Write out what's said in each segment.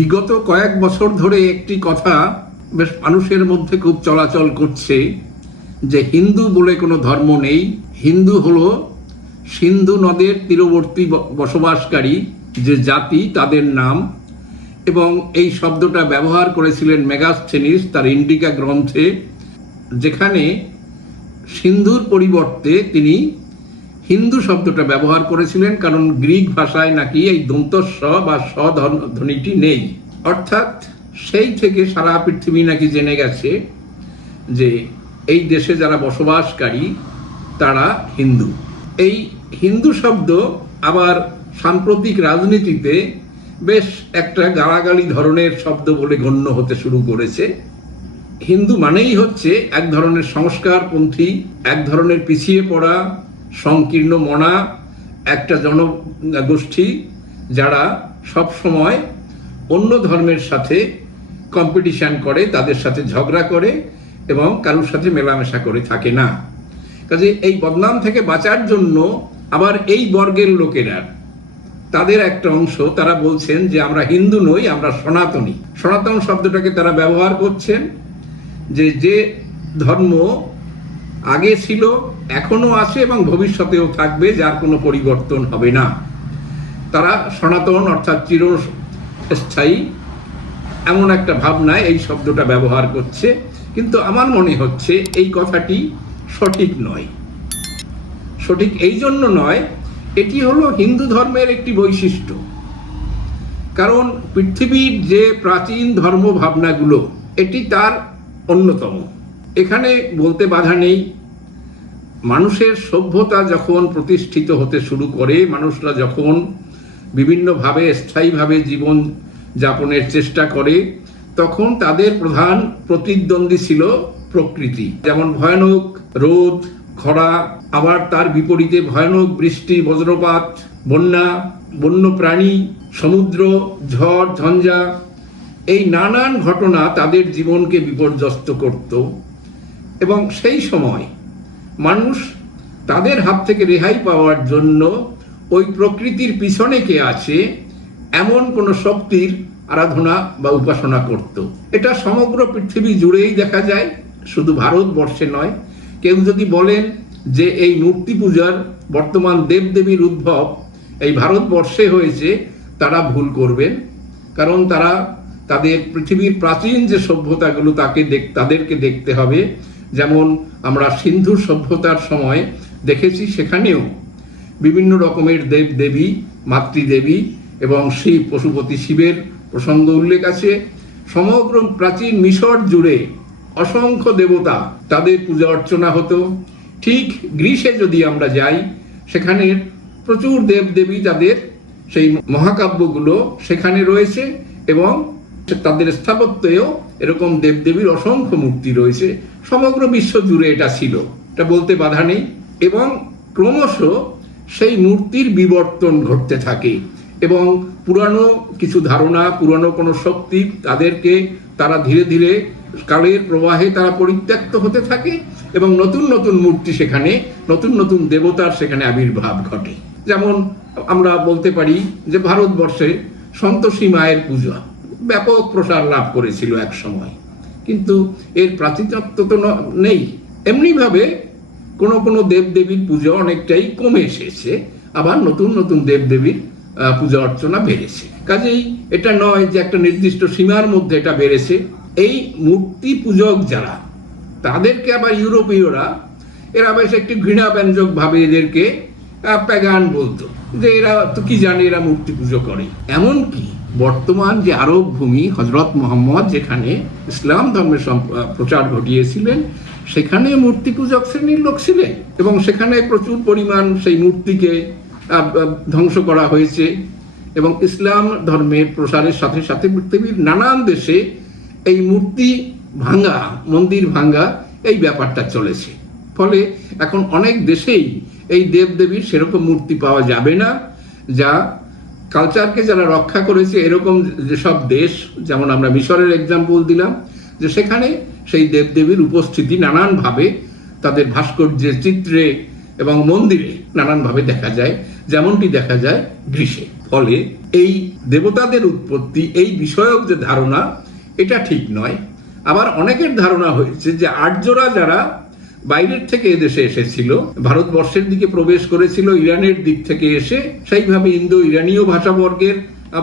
বিগত কয়েক বছর ধরে একটি কথা বেশ মানুষের মধ্যে খুব চলাচল করছে যে হিন্দু বলে কোনো ধর্ম নেই। হিন্দু হলো সিন্ধু নদের তীরবর্তী বসবাসকারী যে জাতি, তাদের নাম এবং এই শব্দটা ব্যবহার করেছিলেন মেগাস্থেনিস তার ইন্ডিকা গ্রন্থে, যেখানে সিন্ধুর পরিবর্তে তিনি হিন্দু শব্দটা ব্যবহার করেছিলেন, কারণ গ্রিক ভাষায় নাকি এই দন্তস্ব বা স ধ্বন- ধ্বনিটি নেই। অর্থাৎ সেই থেকে সারা পৃথিবী নাকি জেনে গেছে যে এই দেশে যারা বসবাসকারী, তারা হিন্দু। এই হিন্দু শব্দ আবার সাম্প্রতিক রাজনীতিতে বেশ একটা গালাগালি ধরনের শব্দ বলে গণ্য হতে শুরু করেছে। হিন্দু মানেই হচ্ছে এক ধরনের সংস্কারপন্থী, এক ধরনের পিছিয়ে পড়া সংকীর্ণ মনা, একটা জনগোষ্ঠী যারা সব সময় অন্য ধর্মের সাথে কম্পিটিশান করে, তাদের সাথে ঝগড়া করে এবং কারোর সাথে মেলামেশা করে থাকে না। কাজে এই বদনাম থেকে বাঁচার জন্য আবার এই বর্গের লোকেরা, তাদের একটা অংশ তারা বলছেন যে, আমরা হিন্দু নই, আমরা সনাতনী। সনাতন শব্দটাকে তারা ব্যবহার করছেন যে যে ধর্ম আগে ছিল এখনও আছে এবং ভবিষ্যতেও থাকবে, যার কোনো পরিবর্তন হবে না। তারা সনাতন অর্থাৎ চিরস্থায়ী এমন একটা ভাবনায় এই শব্দটা ব্যবহার করছে। কিন্তু আমার মনে হচ্ছে এই কথাটি সঠিক নয়। সঠিক এই জন্য নয়, এটি হলো হিন্দু ধর্মের একটি বৈশিষ্ট্য। কারণ পৃথিবীর যে প্রাচীন ধর্ম ভাবনাগুলো এটি তার অন্যতম। এখানে বলতে বাধা নেই। মানুষের সভ্যতা যখন প্রতিষ্ঠিত হতে শুরু করে, মানুষরা যখন বিভিন্নভাবে, স্থায়ীভাবে জীবন যাপনের চেষ্টা করে, তখন তাদের প্রধান প্রতিদ্বন্দ্বী ছিল প্রকৃতি। যেমন ভয়ানক রোদ, খরা, আবার তার বিপরীতে ভয়ানক বৃষ্টি, বজ্রপাত, বন্যা বন্য প্রাণী সমুদ্র, ঝড়, ঝঞ্ঝা। এই নানান ঘটনা তাদের জীবনকে বিপর্যস্ত করত। এবং সেই সময় মানুষ তাদের হাত থেকে রেহাই পাওয়ার জন্য ওই প্রকৃতির পিছনে কে আছে, এমন কোন শক্তির আরাধনা বা উপাসনা করত। এটা সমগ্র পৃথিবী জুড়েই দেখা যায়, শুধু ভারতবর্ষে নয়। কেউ যদি বলেন যে এই মূর্তি পূজার বর্তমান দেবদেবীর উদ্ভব এই ভারতবর্ষে হয়েছে, তারা ভুল করবেন। কারণ তারা তাদের পৃথিবীর প্রাচীন যে সভ্যতাগুলো, তাকে দেখ, তাদেরকে দেখতে হবে। যেমন আমরা সিন্ধু সভ্যতার সময় দেখেছি সেখানেও বিভিন্ন রকমের দেব দেবী, মাতৃদেবী এবং শিব, পশুপতি শিবের প্রসঙ্গ উল্লেখ আছে। সমগ্র প্রাচীন মিশর জুড়ে অসংখ্য দেবতা তাদের পূজা অর্চনা হতো। ঠিক গ্রীসে যদি আমরা যাই সেখানে প্রচুর দেবদেবী তাদের সেই মহাকাব্যগুলো সেখানে রয়েছে এবং তাদের স্থাপত্যেও এরকম দেবদেবীর অসংখ্য মূর্তি রয়েছে। সমগ্র বিশ্ব জুড়ে এটা ছিল। এটা বলতে বাধা নেই। এবং ক্রমশ সেই মূর্তির বিবর্তন ঘটতে থাকে। এবং পুরানো কিছু ধারণা, পুরানো কোনো শক্তি তাদেরকে তারা ধীরে ধীরে কালের প্রবাহে তারা পরিত্যক্ত হতে থাকে এবং নতুন নতুন মূর্তি সেখানে, নতুন নতুন দেবতার সেখানে আবির্ভাব ঘটে। যেমন আমরা বলতে পারি যে ভারতবর্ষে সন্তোষী মায়ের পূজা। ব্যাপক প্রসার লাভ করেছিল এক সময়। কিন্তু এর প্রাচীনত্ব তো নেই। এমনিভাবে কোনো কোনো দেবদেবীর পুজো অনেকটাই কমে এসেছে। আবার নতুন নতুন দেবদেবীর পূজা অর্চনা বেড়েছে। কাজেই এটা নয় যে একটা নির্দিষ্ট সীমার মধ্যে এটা বেড়েছে। এই মূর্তি পূজক যারা, তাদেরকে আবার ইউরোপীয়রা, এরা বেশ একটি ঘৃণাব্যঞ্জক ভাবে এদেরকে প্যাগান বলতো। যে এরা তো কি জানে এরা মূর্তি পুজো করে? এমন কি বর্তমান যে আরব ভূমি হজরত মোহাম্মদ যেখানে ইসলাম ধর্মের প্রচার ঘটিয়েছিলেন, সেখানে মূর্তি পূজক শ্রেণির লোক ছিলেন এবং সেখানে প্রচুর পরিমাণ সেই মূর্তিকে ধ্বংস করা হয়েছে এবং ইসলাম ধর্মের প্রসারের সাথে সাথে পৃথিবীর নানান দেশে এই মূর্তি ভাঙ্গা মন্দির ভাঙ্গা এই ব্যাপারটা চলেছে। ফলে এখন অনেক দেশেই এই দেবদেবীর সেরকম মূর্তি পাওয়া যাবে না, যা কালচারকে যারা রক্ষা করেছে, এরকম যেসব দেশ, যেমন আমরা মিশরের এক্সাম্পল দিলাম, যে সেখানে সেই দেবদেবীর উপস্থিতি নানানভাবে তাদের ভাস্কর্যের চিত্রে এবং মন্দিরে নানানভাবে দেখা যায়, যেমনটি দেখা যায় গ্রীষে ফলে এই দেবতাদের উৎপত্তি, এই বিষয়ক যে ধারণা, এটা ঠিক নয়। আবার অনেকের ধারণা হয়েছে যে আর্যরা যারা বাইরের থেকে এদেশে এসেছিল, ভারতবর্ষের দিকে প্রবেশ করেছিল, ইরানের দিক থেকে এসে সেইভাবে ইন্দো ইরানীয় ভাষাবর্গের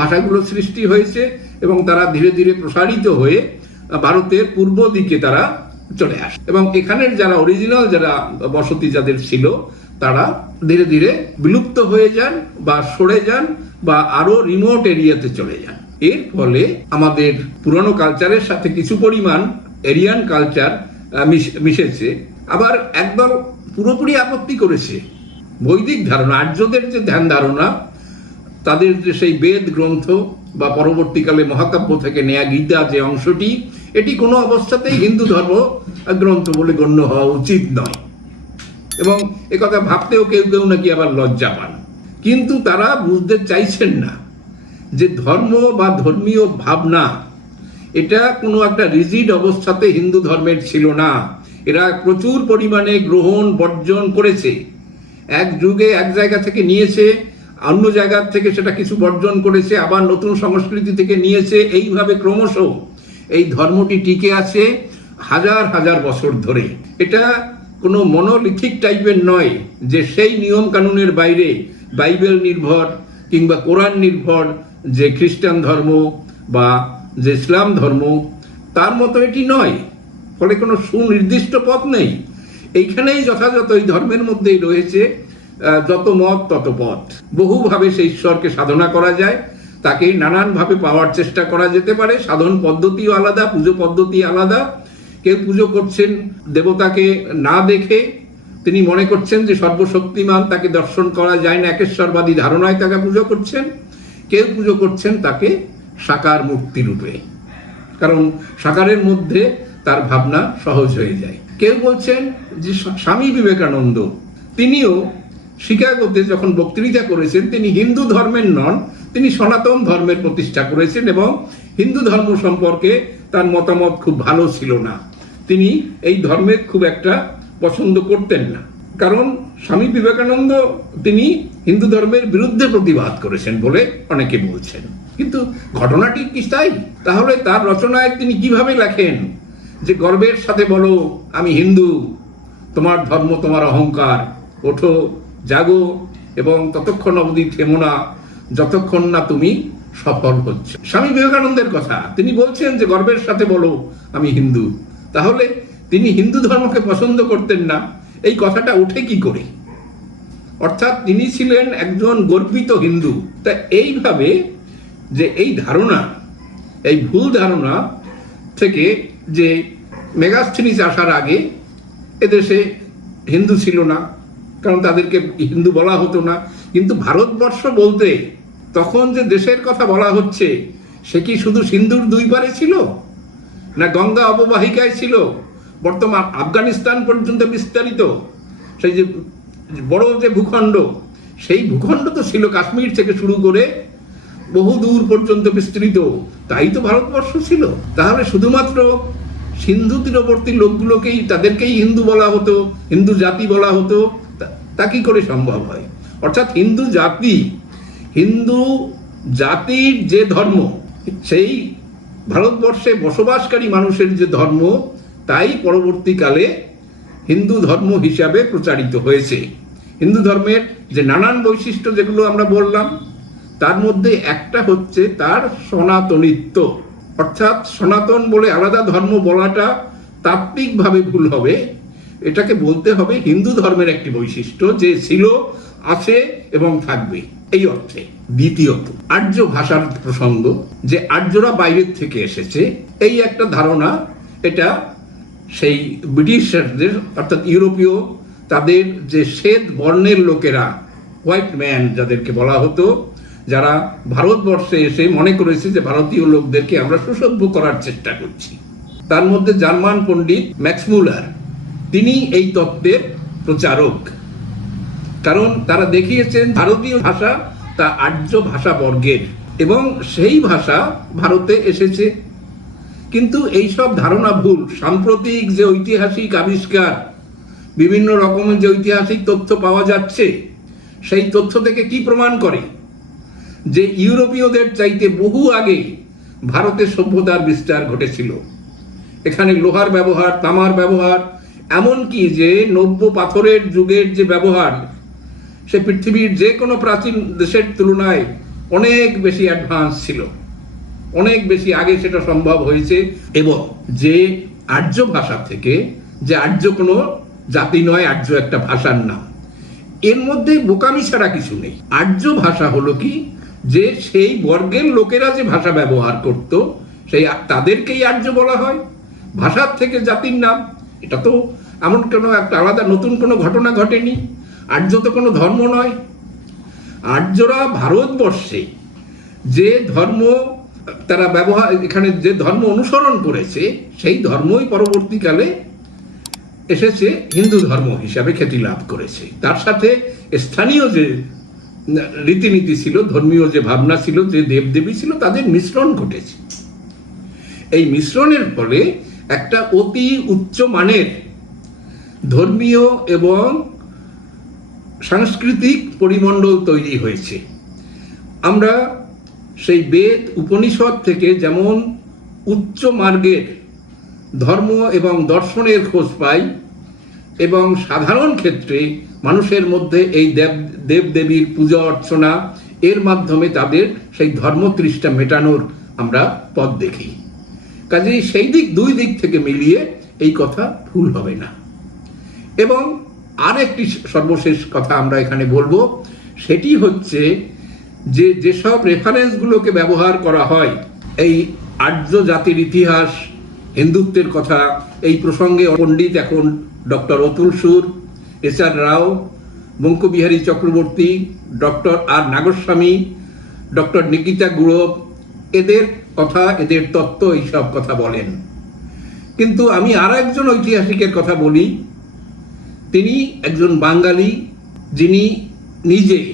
ভাষাগুলো সৃষ্টি হয়েছে এবং তারা ধীরে ধীরে প্রসারিত হয়ে ভারতের পূর্ব দিকে তারা চলে আসে। এবং এখানের যারা অরিজিনাল যারা বসতি যাদের ছিল, তারা ধীরে ধীরে বিলুপ্ত হয়ে যান বা সরে যান বা আরও রিমোট এরিয়াতে চলে যান। এর ফলে আমাদের পুরনো কালচারের সাথে কিছু পরিমাণ এরিয়ান কালচার মিশেছে। আবার একদল পুরোপুরি আপত্তি করেছে। বৈদিক ধারণা, আর্যদের যে ধ্যান ধারণা, তাদের যে সেই বেদ গ্রন্থ বা পরবর্তীকালে মহাকাব্য থেকে নেয়া গীতা যে অংশটি, এটি কোনো অবস্থাতেই হিন্দু ধর্ম গ্রন্থ বলে গণ্য হওয়া উচিত নয়। এবং একথা ভাবতেও কেউ কেউ নাকি আবার লজ্জা পান। কিন্তু তারা বুঝতে চাইছেন না যে ধর্ম বা ধর্মীয় ভাবনা, এটা কোনো একটা রিজিড অবস্থাতে হিন্দু ধর্মের ছিল না। এরা প্রচুর পরিমাণে গ্রহণ, বর্জন করেছে। এক যুগে এক জায়গা থেকে নিয়েছে, অন্য জায়গা থেকে সেটা কিছু বর্জন করেছে, আবার নতুন সংস্কৃতি থেকে নিয়েছে, এইভাবে ক্রমশ এই ধর্মটি টিকে আছে হাজার হাজার বছর ধরে। এটা কোনো মনোলিথিক টাইপের নয় যে সেই নিয়ম কানুনের বাইরে বাইবেল নির্ভর কিংবা কোরআন নির্ভর যে খ্রিস্টান ধর্ম বা যে ইসলাম ধর্ম, তার মতো এটি নয়। ফলে কোনো সুনির্দিষ্ট পথ নেই। এইখানেই যথাযথ এই ধর্মের মধ্যেই রয়েছে যত মত তত পথ। বহুভাবে সেই ঈশ্বরকে সাধনা করা যায়, তাকে নানানভাবে পাওয়ার চেষ্টা করা যেতে পারে। সাধন পদ্ধতিও আলাদা, পুজো পদ্ধতি আলাদা। কেউ পুজো করছেন, দেবতাকে না দেখে তিনি মনে করছেন যে সর্বশক্তিমান, তাকে দর্শন করা যায় না, একেশ্বরবাদী ধারণায় তাকে পুজো করছেন। কেউ পুজো করছেন তাকে সাকার মূর্তি রূপে। কারণ সাকারের মধ্যে তার ভাবনা সহজ হয়ে যায়। কেউ বলছেন যে স্বামী বিবেকানন্দ, তিনিও শিকাগোতে যখন বক্তৃতা করেছেন, তিনি হিন্দু ধর্মের নন, তিনি সনাতন ধর্মের প্রতিষ্ঠা করেছেন এবং হিন্দু ধর্ম সম্পর্কে তার মতামত খুব ভালো ছিল না। তিনি এই ধর্মের খুব একটা পছন্দ করতেন না। কারণ স্বামী বিবেকানন্দ, তিনি হিন্দু ধর্মের বিরুদ্ধে প্রতিবাদ করেছেন বলে অনেকে বলছেন। কিন্তু ঘটনাটি কি তাই তাহলে তার রচনায় তিনি কীভাবে লেখেন? যে গর্বের সাথে বলো, আমি হিন্দু, তোমার ধর্ম, তোমার অহংকার। ওঠো, জাগো, এবং ততক্ষণ অবধি থেমো না, যতক্ষণ না তুমি সফল হচ্ছে। স্বামী বিবেকানন্দের কথা, তিনি বলছেন যে, গর্বের সাথে বলো, আমি হিন্দু। তাহলে তিনি হিন্দু ধর্মকে পছন্দ করতেন না, এই কথাটা ওঠে কি করে? অর্থাৎ তিনি ছিলেন একজন গর্বিত হিন্দু। তা এইভাবে যে, এই ধারণা, এই ভুল ধারণা থেকে যে মেগাস্থিনিস আসার আগে এদেশে হিন্দু ছিল না, কারণ তাদেরকে হিন্দু বলা হতো না। কিন্তু ভারতবর্ষ বলতে তখন যে দেশের কথা বলা হচ্ছে, সে কি শুধু সিন্ধুর দুই পারে ছিল? না গঙ্গা অববাহিকায় ছিল? বর্তমান আফগানিস্তান পর্যন্ত বিস্তারিত? সেই যে বড় যে ভূখণ্ড, সেই ভূখণ্ড তো ছিল কাশ্মীর থেকে শুরু করে বহু দূর পর্যন্ত বিস্তৃত। তাই তো ভারতবর্ষ ছিল। তাহলে শুধুমাত্র সিন্ধু তীরবর্তী লোকগুলোকেই, তাদেরকেই হিন্দু বলা হতো, হিন্দু জাতি বলা হতো, তা- কি করে সম্ভব হয়? অর্থাৎ হিন্দু জাতি, হিন্দু জাতির যে ধর্ম, সেই ভারতবর্ষে বসবাসকারী মানুষের যে ধর্ম, তাই পরবর্তীকালে হিন্দু ধর্ম হিসাবে প্রচারিত হয়েছে। হিন্দু ধর্মের যে নানান বৈশিষ্ট্য যেগুলো আমরা বললাম, তার মধ্যে একটা হচ্ছে তার সনাতনিত্ব। অর্থাৎ সনাতন বলে আলাদা ধর্ম বলাটা তাত্ত্বিকভাবে ভুল হবে। এটাকে বলতে হবে হিন্দু ধর্মের একটি বৈশিষ্ট্য যে ছিল, আছে এবং থাকবে। এই অর্থে। দ্বিতীয়ত, আর্য ভাষার প্রসঙ্গ, যে আর্যরা বাইরের থেকে এসেছে, এই একটা ধারণা, এটা সেই ব্রিটিশদের, অর্থাৎ ইউরোপীয় তাদের যে শ্বেত বর্ণের লোকেরা হোয়াইট ম্যান যাদেরকে বলা হতো যারা ভারতবর্ষে এসে মনে করেছে যে ভারতীয় লোকদেরকে আমরা সুসভ্য করার চেষ্টা করছি। তার মধ্যে জার্মান পণ্ডিত ম্যাক্সমুলার তিনি এই তত্ত্বের প্রচারক। কারণ তারা দেখিয়েছেন ভারতীয় ভাষা তা আর্য ভাষা বর্গের এবং সেই ভাষা ভারতে এসেছে। কিন্তু এই সব ধারণা ভুল, সাম্প্রতিক যে ঐতিহাসিক আবিষ্কার, বিভিন্ন রকমের যে ঐতিহাসিক তথ্য পাওয়া যাচ্ছে, সেই তথ্য থেকে কি প্রমাণ করে? যে ইউরোপীয়দের চাইতে বহু আগে ভারতের সভ্যতার বিস্তার ঘটেছিল। এখানে লোহার ব্যবহার, তামার ব্যবহার, এমনকি যে নব্য পাথরের যুগের যে ব্যবহার, সে পৃথিবীর যে কোনো প্রাচীন দেশের তুলনায় অনেক বেশি অ্যাডভান্স ছিল। অনেক বেশি আগে সেটা সম্ভব হয়েছে এবং যে আর্য ভাষা থেকে, যে আর্য কোনো জাতি নয়, আর্য একটা ভাষার নাম। এর মধ্যে বোকামি ছাড়া কিছু নেই। আর্য ভাষা হলো কি? যে সেই বর্গের লোকেরা যে ভাষা ব্যবহার করত, সেই তাদেরকেই আর্য বলা হয়। ভাষার থেকে জাতির নাম। এটা তো এমন কোনো একটা আলাদা নতুন কোনো ঘটনা ঘটেনি। আর্য তো কোনো ধর্ম নয়। আর্যরা ভারতবর্ষে যে ধর্ম, তারা ব্যবহার, এখানে যে ধর্ম অনুসরণ করেছে, সেই ধর্মই পরবর্তীকালে এসেছে হিন্দু ধর্ম হিসাবে খ্যাতি লাভ করেছে। তার সাথে স্থানীয় যে রীতিনীতি ছিল, ধর্মীয় যে ভাবনা ছিল, যে দেবদেবী ছিল, তাদের মিশ্রণ ঘটেছে। এই মিশ্রণের ফলে একটা অতি উচ্চ মানের ধর্মীয় এবং সাংস্কৃতিক পরিমণ্ডল তৈরি হয়েছে। আমরা সেই বেদ উপনিষদ থেকে যেমন উচ্চ মার্গের ধর্ম এবং দর্শনের খোঁজ পাই, এবং সাধারণ ক্ষেত্রে মানুষের মধ্যে এই দেব, দেবদেবীর পূজা অর্চনা, এর মাধ্যমে তাদের সেই ধর্মতৃষ্টা মেটানোর আমরা পথ দেখি। কাজেই সেই দিক, দুই দিক থেকে মিলিয়ে এই কথা ভুল হবে না। এবং আর একটি সর্বশেষ কথা আমরা এখানে বলব, সেটি হচ্ছে যে, যেসব রেফারেন্সগুলোকে ব্যবহার করা হয়, এই আর্য জাতির ইতিহাস, হিন্দুত্বের কথা, এই প্রসঙ্গে পণ্ডিত এখন doctor Atul Sur S R Rao Bankabihari Chakraborty doctor R Nagaswamy doctor Nikita Gurav এদের কথা, এদের তত্ত্ব এইসব কথা বলেন। কিন্তু আমি আর একজন ঐতিহাসিকের কথা বলি। তিনি একজন বাঙালি যিনি নিজে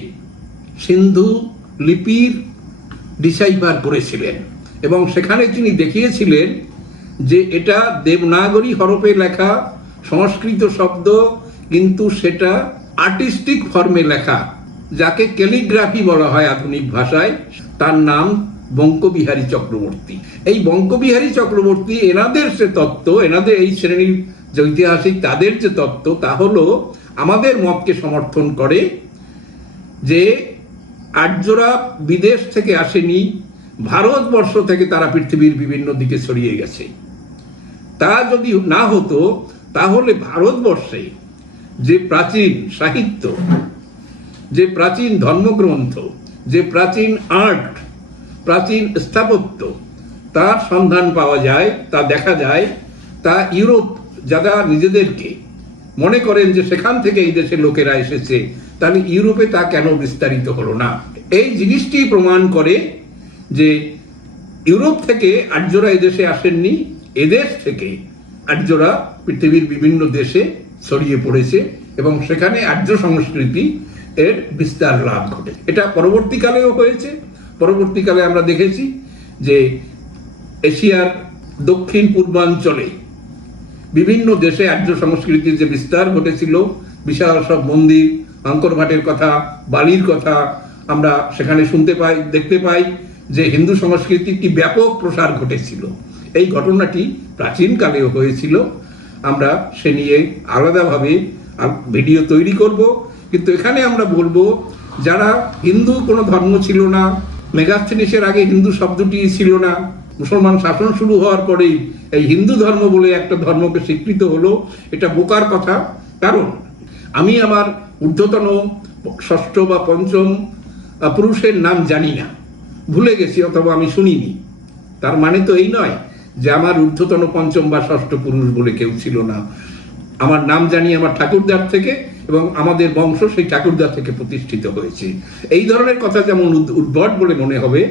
সিন্ধু লিপির ডিসাইফার করেছিলেন এবং সেখানে তিনি দেখিয়েছিলেন যে এটা দেবনাগরী হরফে লেখা সংস্কৃত শব্দ কিন্তু সেটা আর্টিস্টিক ফর্মে লেখা, যাকে ক্যালিগ্রাফি বলা হয় আধুনিক ভাষায়, তার নাম বঙ্কবিহারী চক্রবর্তী। এই বঙ্কবিহারী চক্রবর্তী, এনাদের যে তত্ত্ব, এনাদের এই শ্রেণির যে ঐতিহাসিক, তাদের যে তত্ত্ব, তা হলো আমাদের মতকে সমর্থন করে যে আর্যরা বিদেশ থেকে আসেনি, ভারতবর্ষ থেকে তারা পৃথিবীর বিভিন্ন দিকে ছড়িয়ে গেছে। তা যদি না হতো, তাহলে ভারতবর্ষে যে প্রাচীন সাহিত্য, যে প্রাচীন ধর্মগ্রন্থ, যে প্রাচীন আর্ট, প্রাচীন স্থাপত্য, তার সন্ধান পাওয়া যায়, তা দেখা যায়, তা ইউরোপ যারা নিজেদেরকে মনে করেন যে সেখান থেকে এই দেশের লোকেরা এসেছে, তাহলে ইউরোপে তা কেন বিস্তারিত হলো না? এই জিনিসটি প্রমাণ করে যে ইউরোপ থেকে আর্যরা এদেশে আসেননি এদেশ থেকে আর্যরা পৃথিবীর বিভিন্ন দেশে ছড়িয়ে পড়েছে এবং সেখানে আর্য সংস্কৃতি এর বিস্তার লাভ ঘটে। এটা পরবর্তীকালেও হয়েছে। পরবর্তীকালে আমরা দেখেছি যে এশিয়ার দক্ষিণ পূর্বাঞ্চলে বিভিন্ন দেশে আর্য সংস্কৃতির যে বিস্তার ঘটেছিল, বিশাল সব মন্দির অঙ্করভাটের কথা, বালির কথা আমরা সেখানে শুনতে পাই, দেখতে পাই যে হিন্দু সংস্কৃতির কি ব্যাপক প্রসার ঘটেছিল। এই ঘটনাটি প্রাচীনকালেও হয়েছিল। আমরা সে নিয়ে আলাদাভাবে ভিডিও তৈরি করব। কিন্তু এখানে আমরা বলব, যারা হিন্দু কোনো ধর্ম ছিল না, মেগাস্থেনিসের আগে হিন্দু শব্দটি ছিল না, মুসলমান শাসন শুরু হওয়ার পরেই এই হিন্দু ধর্ম বলে একটা ধর্মকে স্বীকৃত হলো, এটা বোকার কথা। কারণ আমি আমার ঊর্ধ্বতন ষষ্ঠ বা পঞ্চম পুরুষের নাম জানি না। ভুলে গেছি, অথবা আমি শুনিনি। তার মানে তো এই নয়। যে আমার ঊর্ধ্বতন পঞ্চম বা ষষ্ঠ পুরুষ বলে কেউ ছিল না। আমার নাম জানি আমার ঠাকুরদার থেকে এবং আমাদের বংশ সেই ঠাকুরদার থেকে প্রতিষ্ঠিত হয়েছে। এই ধরনের কথা যেমন উদ্ভট বলে মনে হবে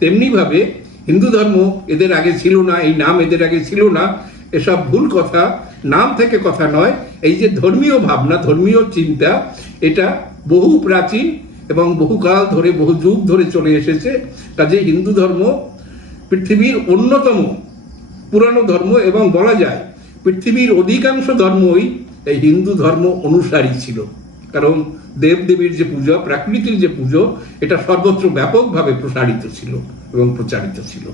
তেমনিভাবে হিন্দু ধর্ম এদের আগে ছিল না, এই নাম এদের আগে ছিল না, এসব ভুল কথা নাম থেকে কথা নয়। এই যে ধর্মীয় ভাবনা, ধর্মীয় চিন্তা, এটা বহু প্রাচীন এবং বহুকাল ধরে, বহু যুগ ধরে চলে এসেছে। কাজে হিন্দু ধর্ম পৃথিবীর অন্যতম পুরানো ধর্ম এবং বলা যায় পৃথিবীর অধিকাংশ ধর্মই এই হিন্দু ধর্ম অনুসারী ছিল। কারণ দেবদেবীর যে পুজো, প্রাকৃতির যে পুজো, এটা সর্বত্র ব্যাপকভাবে প্রসারিত ছিল এবং প্রচারিত ছিল।